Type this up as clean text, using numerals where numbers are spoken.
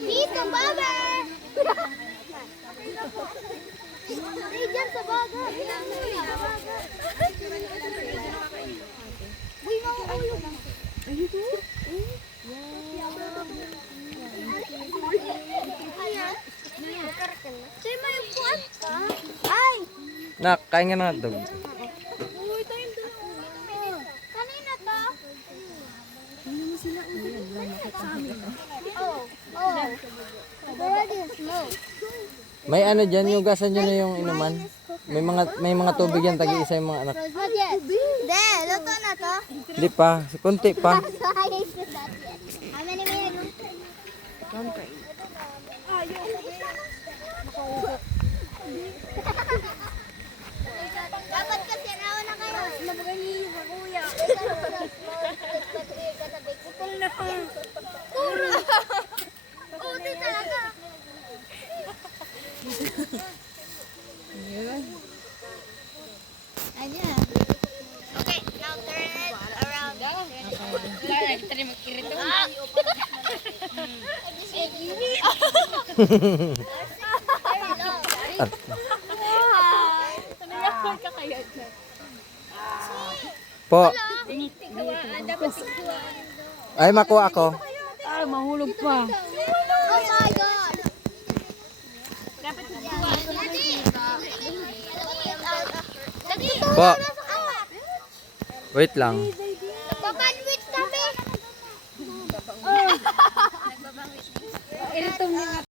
Dito, baba! Diyan sa baga. Uy, mauulo. Ayun. Sa'yo mo yung buwan ka? Ay! Nak, kain nga na dog. Uy, tayong doon. Kanina to? Ano mo sila? Oh. Already smoke. May ano dyan, yugasan nyo na yung inuman. May mga tubig yan, tagi-isa yung mga anak. Not yet. De, luto na to. Hindi pa, kunti pa. How many minutes? Dapat kasi nauna kayo. Nabagay sa kuya. Putol na. Puro. Uti talaga. Ayan. Okay, now turn it around. Tari magkirito. Po. Ay, makuha ako. Ay, mahulog pa. Oh my God! Po. Wait lang. Babandwich kami! Iritong nga